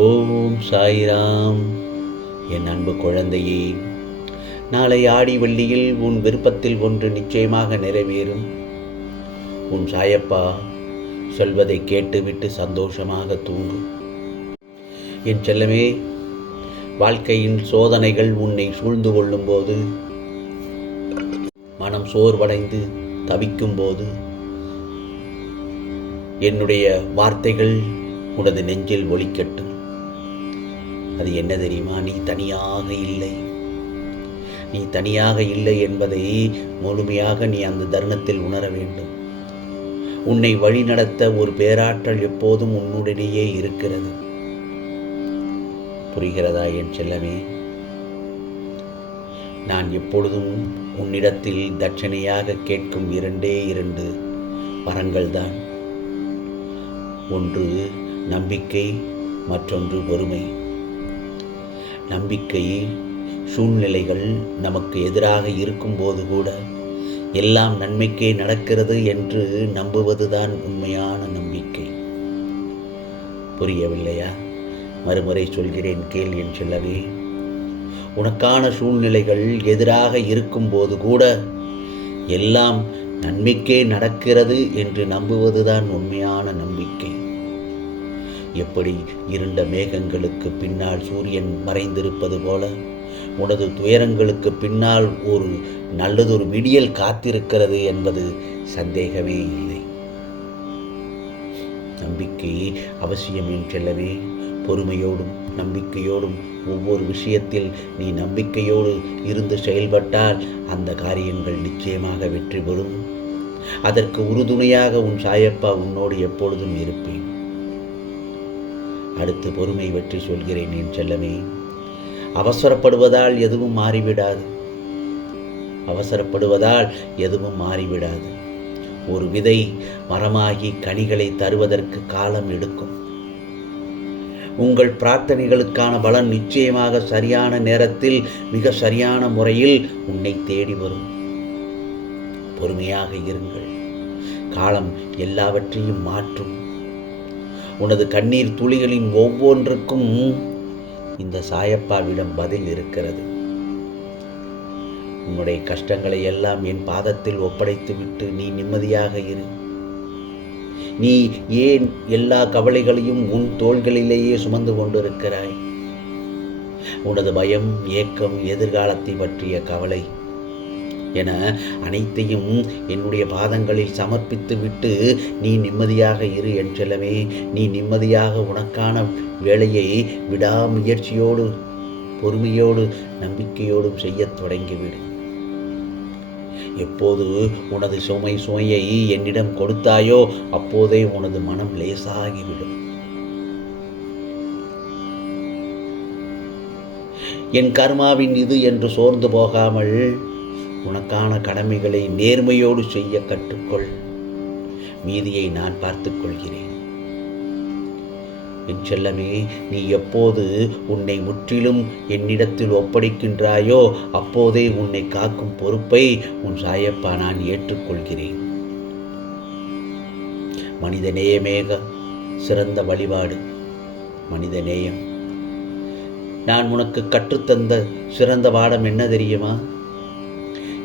ஓம் சாய்ராம். என் அன்பு குழந்தையே, நாளை ஆடி வெள்ளியில் உன் விருப்பத்தில் ஒன்று நிச்சயமாக நிறைவேறும். உன் சாயப்பா சொல்வதை கேட்டுவிட்டு சந்தோஷமாக தூங்கு. என் செல்லமே, வாழ்க்கையின் சோதனைகள் உன்னை சூழ்ந்து கொள்ளும்போது, மனம் சோர்வடைந்து தவிக்கும்போது, என்னுடைய வார்த்தைகள் உனது நெஞ்சில் ஒலிக்கட்டும். அது என்ன தெரியுமா? நீ தனியாக இல்லை. நீ தனியாக இல்லை என்பதை முழுமையாக நீ அந்த தருணத்தில் உணர வேண்டும். உன்னை வழிநடத்த ஒரு பேராற்றல் எப்போதும் உன்னுடனேயே இருக்கிறது. புரிகிறதா என் செல்லமே? நான் எப்பொழுதும் உன்னிடத்தில் தட்சணையாக கேட்கும் இரண்டு வரங்கள் தான். ஒன்று நம்பிக்கை, மற்றொன்று பொறுமை. நம்பிக்கை, சூழ்நிலைகள் நமக்கு எதிராக இருக்கும்போது கூட எல்லாம் நன்மைக்கே நடக்கிறது என்று நம்புவதுதான் உண்மையான நம்பிக்கை. புரியவில்லையா? மறுமுறை சொல்கிறேன், கேள் என் செல்லவே. உனக்கான சூழ்நிலைகள் எதிராக இருக்கும்போது கூட எல்லாம் நன்மைக்கே நடக்கிறது என்று நம்புவதுதான் உண்மையான நம்பிக்கை. எப்படி இருண்ட மேகங்களுக்கு பின்னால் சூரியன் மறைந்திருப்பது போல உனது துயரங்களுக்கு பின்னால் ஒரு நல்லதொரு விடியல் காத்திருக்கிறது என்பது சந்தேகமே இல்லை. நம்பிக்கை அவசியம் என் செல்லவே. பொறுமையோடும் நம்பிக்கையோடும் ஒவ்வொரு விஷயத்தில் நீ நம்பிக்கையோடு இருந்து செயல்பட்டால் அந்த காரியங்கள் நிச்சயமாக வெற்றி பெறும். அதற்கு உறுதுணையாக உன் சாயப்பா உன்னோடு எப்பொழுதும் இருப்பேன். அடுத்து பொறுமை பற்றி சொல்கிறேன் என் செல்லமே. அவசரப்படுவதால் எதுவும் மாறிவிடாது. அவசரப்படுவதால் எதுவும் மாறிவிடாது. ஒரு விதை மரமாகி கனிகளை தருவதற்கு காலம் எடுக்கும். உங்கள் பிரார்த்தனைகளுக்கான பலன் நிச்சயமாக சரியான நேரத்தில் மிக சரியான முறையில் உன்னை தேடி வரும். பொறுமையாக இருங்கள். காலம் எல்லாவற்றையும் மாற்றும். உனது கண்ணீர் துளிகளின் ஒவ்வொன்றுக்கும் இந்த சாயப்பாவிடம் பதில் இருக்கிறது. உன்னுடைய கஷ்டங்களை எல்லாம் என் பாதத்தில் ஒப்படைத்துவிட்டு நீ நிம்மதியாக இரு. நீ ஏன் எல்லா கவலைகளையும் உன் தோள்களிலேயே சுமந்து கொண்டிருக்கிறாய்? உனது பயம், ஏக்கம், எதிர்காலத்தை பற்றிய கவலை என அனைத்தையும் என்னுடைய பாதங்களில் சமர்ப்பித்து விட்டு நீ நிம்மதியாக இரு என் செல்லமே. நீ நிம்மதியாக உனக்கான வேலையை விடாமுயற்சியோடு, பொறுமையோடு, நம்பிக்கையோடும் செய்யத் தொடங்கிவிடு. எப்போது உனது சுமையை என்னிடம் கொடுத்தாயோ அப்போதே உனது மனம் லேசாகிவிடும். என் கர்மாவின் இது என்று சோர்ந்து போகாமல் உனக்கான கடமைகளை நேர்மையோடு செய்ய கற்றுக்கொள். மீதியை நான் பார்த்துக் கொள்கிறேன். என் செல்லமே, நீ எப்போது உன்னை முற்றிலும் என்னிடத்தில் ஒப்படைக்கின்றாயோ அப்போதே உன்னை காக்கும் பொறுப்பை உன் சாயப்பா நான் ஏற்றுக்கொள்கிறேன். மனிதநேயமேக சிறந்த வழிபாடு மனிதநேயம். நான் உனக்கு கற்றுத்தந்த சிறந்த பாடம் என்ன தெரியுமா?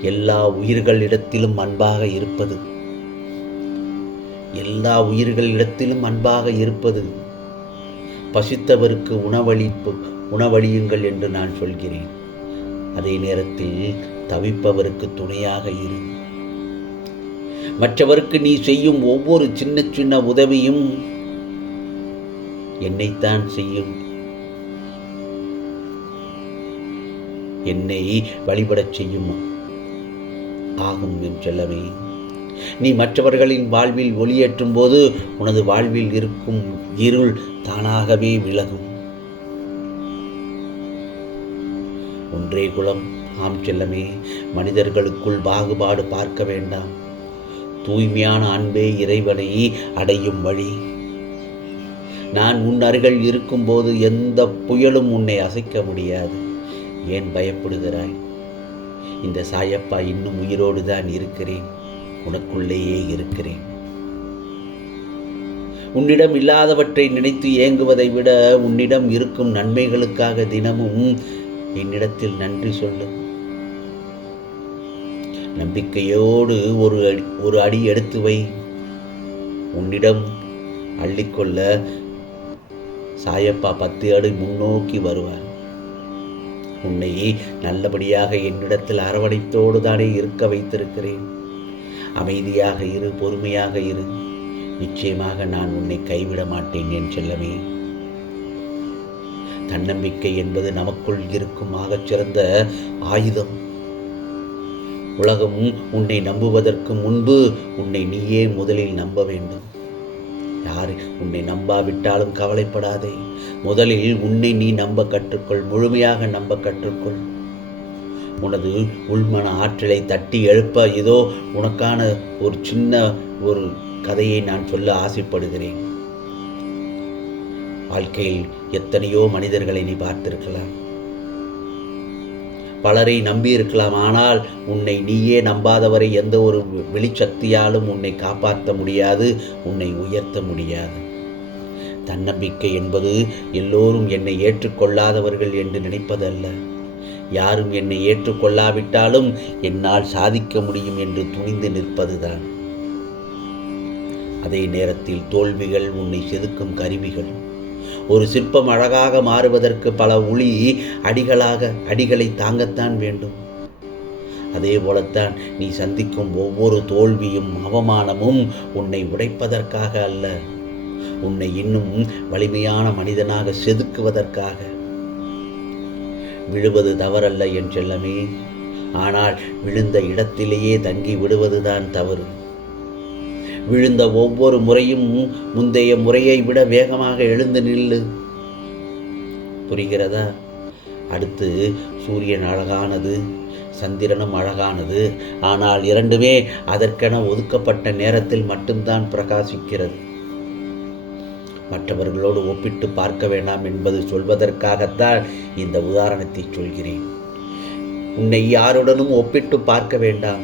எல்லா உயிர்களிடத்திலும் அன்பாக இருப்பது. எல்லா உயிர்களிடத்திலும் அன்பாக இருப்பது. பசித்தவருக்கு உணவளியுங்கள் என்று நான் சொல்கிறேன். அதே நேரத்தில் தவிப்பவருக்கு துணையாக இரு. மற்றவருக்கு நீ செய்யும் ஒவ்வொரு சின்ன சின்ன உதவியும் என்னைத்தான் செய்யும். என்னை வழிபடச் செய்யும் ஆகும் என் செல்லமே. நீ மற்றவர்களின் வாழ்வில் ஒளியேற்றும் போது உனது வாழ்வில் இருக்கும் இருள் தானாகவே விலகும். ஒன்றே குலம். ஆம் செல்லமே, மனிதர்களுக்குள் பாகுபாடு பார்க்க வேண்டாம். தூய்மையான அன்பே இறைவனை அடையும் வழி. நான் உன் அருகில் இருக்கும்போது எந்த புயலும் உன்னை அசைக்க முடியாது. ஏன் பயப்படுகிறாய்? இந்த சாயப்பா இன்னும் உயிரோடு தான் இருக்கிறேன். உனக்குள்ளேயே இருக்கிறேன். உன்னிடம் இல்லாதவற்றை நினைத்து ஏங்குவதை விட உன்னிடம் இருக்கும் நன்மைகளுக்காக தினமும் என்னிடத்தில் நன்றி சொல்லு. நம்பிக்கையோடு ஒரு அடி எடுத்து வை. உன்னிடம் அள்ளிக்கொள்ள சாயப்பா 10 அடி முன்னோக்கி வருவார். உன்னை நல்லபடியாக என்னிடத்தில் அரவணைத்தோடு தானே இருக்க வைத்திருக்கிறேன். அமைதியாக இரு, பொறுமையாக இரு. நிச்சயமாக நான் உன்னை கைவிட மாட்டேன் என் செல்லமே. தன்னம்பிக்கை என்பது நமக்குள் இருக்கும் ஆகச்சிறந்த ஆயுதம். உலகம் உன்னை நம்புவதற்கு முன்பு உன்னை நீயே முதலில் நம்ப வேண்டும். யார் உன்னை நம்பாவிட்டாலும் கவலைப்படாதே. முதலில் உன்னை நீ நம்ப கற்றுக்கொள், முழுமையாக நம்ப கற்றுக்கொள். உனது உள்மன ஆற்றலை தட்டி எழுப்ப இதோ உனக்கான ஒரு சின்ன ஒரு கதையை நான் சொல்ல ஆசைப்படுகிறேன். வாழ்க்கையில் எத்தனையோ மனிதர்களை நீ பார்த்திருக்கலாம், பலரை நம்பியிருக்கலாம். ஆனால் உன்னை நீயே நம்பாதவரை எந்த ஒரு வெளிச்சக்தியாலும் உன்னை காப்பாற்ற முடியாது, உன்னை உயர்த்த முடியாது. தன்னம்பிக்கை என்பது எல்லோரும் என்னை ஏற்றுக்கொள்ளாதவர்கள் என்று நினைப்பதல்ல. யாரும் என்னை ஏற்றுக்கொள்ளாவிட்டாலும் என்னால் சாதிக்க முடியும் என்று துணிந்து நிற்பதுதான். அதே நேரத்தில் தோல்விகள் உன்னை செதுக்கும் கருவிகள். ஒரு சிற்பம் அழகாக மாறுவதற்கு பல உளி அடிகளை தாங்கத்தான் வேண்டும். அதே போலத்தான் நீ சந்திக்கும் ஒவ்வொரு தோல்வியும் அவமானமும் உன்னை உடைப்பதற்காக அல்ல, உன்னை இன்னும் வலிமையான மனிதனாக செதுக்குவதற்காக. விழுவது தவறல்ல என் செல்லமே, ஆனால் விழுந்த இடத்திலேயே தங்கி விடுவதுதான் தவறு. விழுந்த ஒவ்வொரு முறையும் முந்தைய முறையை விட வேகமாக எழுந்து நில்லு. புரிகிறதா? அடுத்து சூரியன் அழகானது, சந்திரனும் அழகானது. ஆனால் இரண்டுமே அதற்கென ஒதுக்கப்பட்ட நேரத்தில் மட்டும்தான் பிரகாசிக்கிறது. மற்றவர்களோடு ஒப்பிட்டு பார்க்க வேண்டாம் என்பது சொல்வதற்காகத்தான் இந்த உதாரணத்தை சொல்கிறேன். உன்னை யாருடனும் ஒப்பிட்டு பார்க்க வேண்டாம்.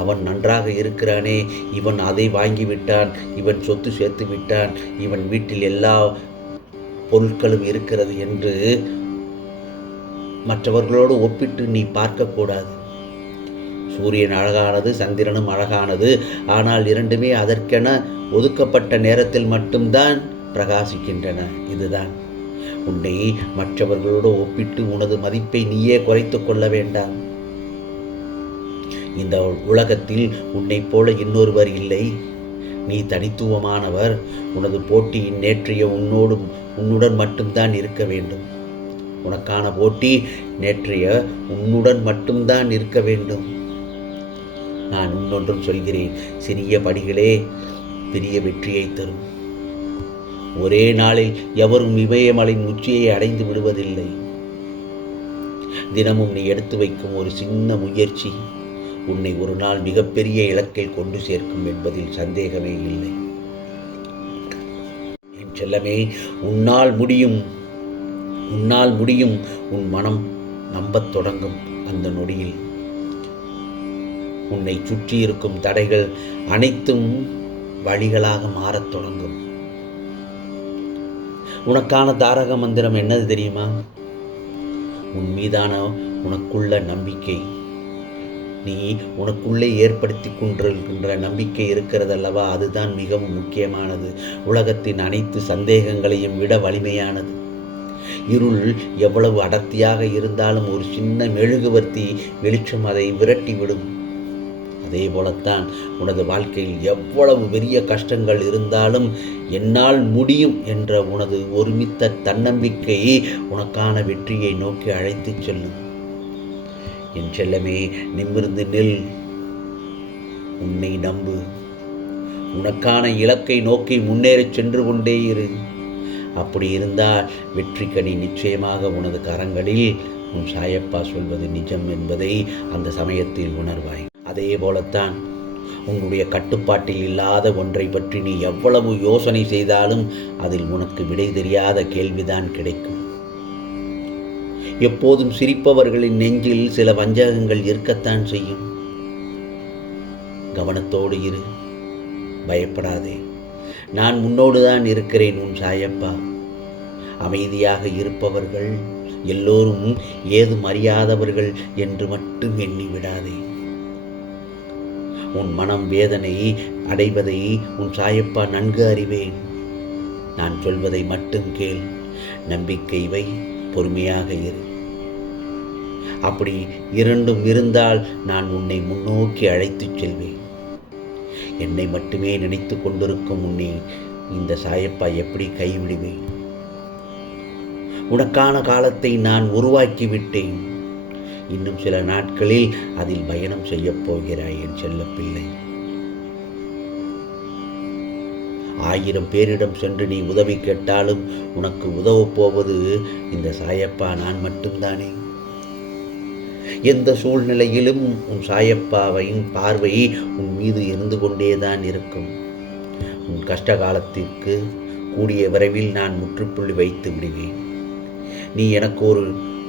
அவன் நன்றாக இருக்கிறானே, இவன் அதை வாங்கிவிட்டான், இவன் சொத்து சேர்த்து விட்டான், இவன் வீட்டில் எல்லா பொருட்களும் இருக்கிறது என்று மற்றவர்களோடு ஒப்பிட்டு நீ பார்க்கக்கூடாது. சூரியன் அழகானது, சந்திரனும் அழகானது. ஆனால் இரண்டுமே அதற்கென ஒதுக்கப்பட்ட நேரத்தில் மட்டும்தான் பிரகாசிக்கின்றன. இதுதான். உன்னை மற்றவர்களோடு ஒப்பிட்டு உனது மதிப்பை நீயே குறைத்து கொள்ள வேண்டாம். இந்த உலகத்தில் உன்னை போல இன்னொருவர் இல்லை. நீ தனித்துவமானவர். உனது போட்டியின் நேற்றைய உன்னுடன் மட்டும்தான் இருக்க வேண்டும். உனக்கான போட்டி நேற்றைய உன்னுடன் மட்டும்தான் இருக்க வேண்டும். நான் இன்னொன்றும் சொல்கிறேன், சிறிய படிகளே பெரிய வெற்றியை தரும். ஒரே நாளில் எவரும் இமயமலையின் உச்சியை அடைந்து விடுவதில்லை. தினமும் நீ எடுத்து வைக்கும் ஒரு சின்ன முயற்சி உன்னை ஒரு நாள் மிகப்பெரிய இலக்கில் கொண்டு சேர்க்கும் என்பதில் சந்தேகமே இல்லை. என் செல்லமே, உன்னால் முடியும், உன்னால் முடியும். உன் மனம் நம்பத் தொடங்கும். அந்த நொடியில் உன்னை சுற்றி இருக்கும் தடைகள் அனைத்தும் வழிகளாக மாறத் தொடங்கும். உனக்கான தாரக மந்திரம் என்னது தெரியுமா? உன் மீதான உனக்குள்ள நம்பிக்கை. நீ உனக்குள்ளே ஏற்படுத்தி கொண்டிருக்கின்ற நம்பிக்கை இருக்கிறதல்லவா, அதுதான் மிகவும் முக்கியமானது. உலகத்தின் அனைத்து சந்தேகங்களையும் விட வலிமையானது. இருள் எவ்வளவு அடர்த்தியாக இருந்தாலும் ஒரு சின்ன மெழுகுவர்த்தி வெளிச்சம் அதை விரட்டிவிடும். அதே போலத்தான் உனது வாழ்க்கையில் எவ்வளவு பெரிய கஷ்டங்கள் இருந்தாலும் என்னால் முடியும் என்ற உனது ஒருமித்த தன்னம்பிக்கை உனக்கான வெற்றியை நோக்கி அழைத்துச் செல்லும். என் செல்லமே, நிமிர்ந்து நில். உன்னை நம்பு. உனக்கான இலக்கை நோக்கி முன்னேறிச் சென்று கொண்டே இரு. அப்படி இருந்தால் வெற்றிக்கனி நிச்சயமாக உனது கரங்களில். உன் சாயப்பா சொல்வது நிஜம் என்பதை அந்த சமயத்தில் உணர்வாய். அதே போலத்தான் உன்னுடைய கட்டுப்பாட்டில் இல்லாத ஒன்றை பற்றி நீ எவ்வளவு யோசனை செய்தாலும் அதில் உனக்கு விடை தெரியாத கேள்விதான் கிடைக்கும். எப்போதும் சிரிப்பவர்களின் நெஞ்சில் சில வஞ்சகங்கள் இருக்கத்தான் செய்யும். கவனத்தோடு இரு, பயப்படாதே. நான் உன்னோடு தான் இருக்கிறேன் உன் சாயப்பா. அமைதியாக இருப்பவர்கள் எல்லோரும் ஏதும் அறியாதவர்கள் என்று மட்டும் எண்ணி விடாதே. உன் மனம் வேதனை அடைவதை உன் சாயப்பா நன்கு அறிவேன். நான் சொல்வதை மட்டும் கேள், நம்பிக்கை வை, பொறுமையாக இரு. அப்படி இரண்டும் இருந்தால் நான் உன்னை முன்னோக்கி அழைத்துச் செல்வேன். என்னை மட்டுமே நினைத்து கொண்டிருக்கும் உன்னை இந்த சாயப்பா எப்படி கைவிடுவேன்? உனக்கான காலத்தை நான் உருவாக்கி விட்டேன். இன்னும் சில நாட்களில் அதில் பயணம் செய்யப் போகிறாய் என் செல்ல பிள்ளை. 1000 பேரிடம் சென்று நீ உதவி கேட்டாலும் உனக்கு உதவப் போவது இந்த சாயப்பா நான் மட்டும்தானே. எந்த சூழ்நிலையிலும் உன் சாயப்பாவின் பார்வை உன் மீது இருந்து கொண்டேதான் இருக்கும். உன் கஷ்ட காலத்திற்கு கூடிய விரைவில் நான் முற்றுப்புள்ளி வைத்து விடுவேன். நீ எனக்கு ஒரு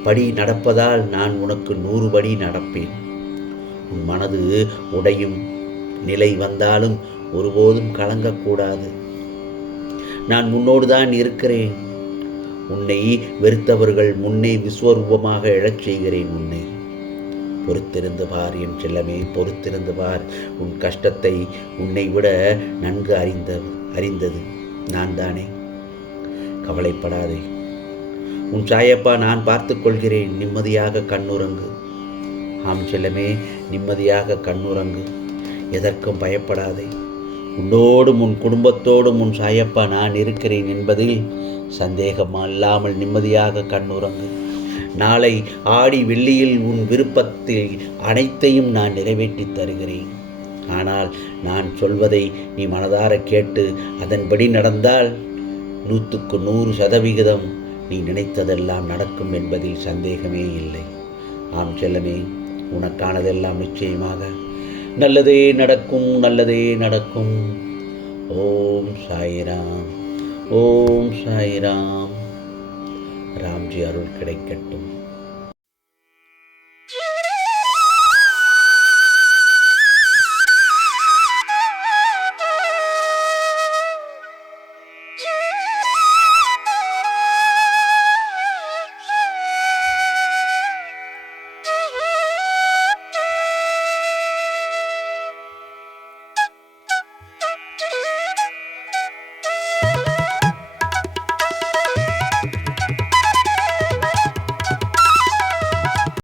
படி நடப்பதால் நான் உனக்கு 100 படி நடப்பேன். உன் மனது உடையும் நிலை வந்தாலும் ஒருபோதும் கலங்கக்கூடாது. நான் உன்னோடு தான் இருக்கிறேன். உன்னை வெறுத்தவர்கள் முன்னே விஸ்வரூபமாக எழச் செய்கிறேன். உன்னை பொறுத்திருந்து பார் என் செல்லமே, பொறுத்திருந்து பார். உன் கஷ்டத்தை உன்னை விட நன்கு அறிந்தது நான் தானே. கவலைப்படாதே, உன் சாயப்பா நான் பார்த்து கொள்கிறேன். நிம்மதியாக கண்ணுறங்கு. ஆம் செல்லமே, நிம்மதியாக கண்ணுறங்கு. எதற்கும் பயப்படாதே. உன்னோடும் உன் குடும்பத்தோடும் உன் சாயப்பா நான் இருக்கிறேன் என்பதில் சந்தேகம் இல்லாமல் நிம்மதியாக கண்ணுறங்கு. நாளை ஆடி வெள்ளியில் உன் விருப்பத்தில் அனைத்தையும் நான் நிறைவேற்றி தருகிறேன். ஆனால் நான் சொல்வதை நீ மனதார கேட்டு அதன்படி நடந்தால் 100க்கு 100% நீ நினைத்ததெல்லாம் நடக்கும் என்பதில் சந்தேகமே இல்லை. ஆம் செல்லமே, உனக்கானதெல்லாம் நிச்சயமாக நல்லதே நடக்கும், நல்லதே நடக்கும். ஓம் சாய்ராம், ஓம் சாய்ராம். ராம்ஜி அருள் கிடைக்கட்டும்.